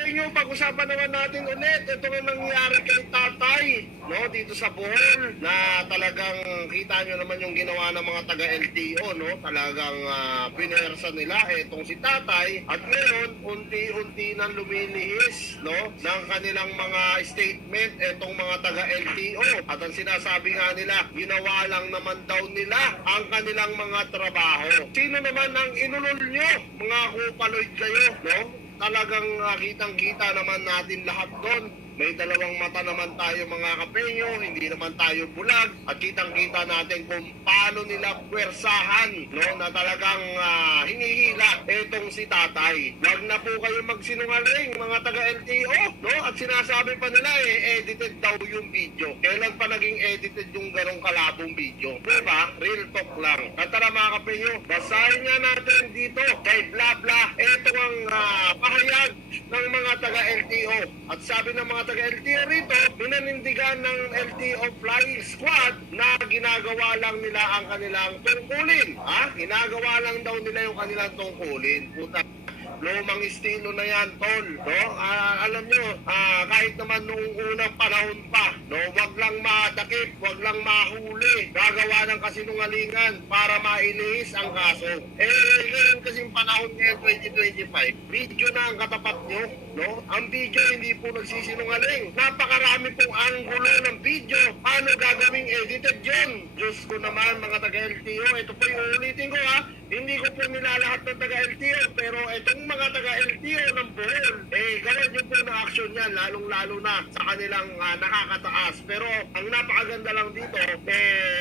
Ngayon, pag-usapan naman natin ulit ito nga nangyari kay Tatay, no, dito sa Bohol, na talagang kita nyo naman yung ginawa ng mga taga-LTO, no, talagang pinersa nila itong si Tatay, at ngayon, unti-unti nang lumilihis, no, ng kanilang mga statement itong mga taga-LTO, at ang sinasabi nga nila, ginawa lang naman daw nila ang kanilang mga trabaho. Sino naman ang inulol nyo, mga kupaloid kayo, no? Talagang kitang-kita naman natin lahat doon. May dalawang mata naman tayo mga kapenyo, hindi naman tayo bulag. At kitang-kita natin kung paano nila pwersahan, no, na talagang hinihila itong si Tatay. Wag na po kayo magsinungaling mga taga-LTO, no? At sinasabi pa nila edited daw yung video. Kailan pa naging edited yung ganong kalabong video? Diba? Real talk lang. At tara mga kapenyo, basahin nga natin dito kay Blabla. Ito ang pahayag ng mga taga-LTO. At sabi ng mga taga-LTO rito, pinanindigan ng LTO Flying Squad na ginagawa lang nila ang kanilang tungkulin. Ginagawa lang daw nila yung kanilang tungkulin. Puta, lumang estilo na yan, tol. No? Alam nyo, kahit naman nung unang panahon pa, no, wag lang madakip, wag lang mahuli, gagawa ng kasinungalingan para mailihis ang kaso. Ngayon kasing panahon ngayon, 2025, video na ang katapat nyo, no? Ang video hindi po nagsisinungaling. Napakarami pong anggulo ng video. Paano gagawing edited yun? Diyos ko naman, mga taga-LTO, ito po yung ulitin ko, hindi ko po nilalahat ng taga-LTO, pero itong mga taga-LTO ng Bohol, gawin nyo po na action yan, lalong-lalo na sa kanilang nakakataas. Pero ang napakaganda lang dito,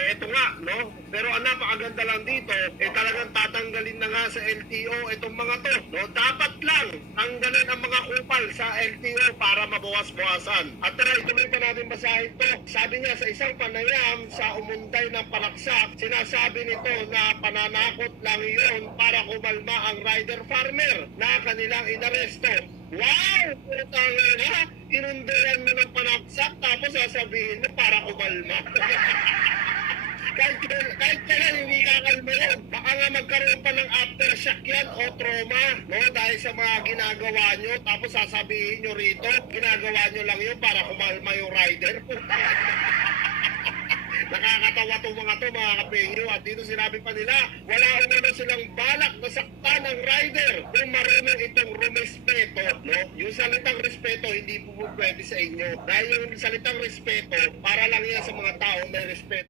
ito nga, no? Pero ang napakaganda lang dito, talagang tatanggalin na nga sa LTO itong mga to, no? Dapat lang tanggalin ang mga kupal sa LTO para mabawas-bawasan. At tara, ituloy pa natin basahin to. Sabi niya, sa isang panayam sa umunday ng palaksak, sinasabi nito na pananakot lang yun para kumalma ang rider farmer na kanilang inaresto. Wow! Putang ina! Inundayan mo ng panaksak tapos sasabihin mo para kumalma. kahit kailan hindi kakalma yun. Baka nga magkaroon pa ng aftershock yan o trauma, no? Dahil sa mga ginagawa nyo, tapos sasabihin nyo rito, ginagawa nyo lang yun para kumalma yung rider. Nakakatawa itong mga kapenyo. At dito sinabi pa nila, wala umano silang balak na saktan ng rider kung marunong itong rumespeto, no? Yung salitang respeto hindi po pwede sa inyo. Dahil yung salitang respeto, para lang yan sa mga tao may respeto.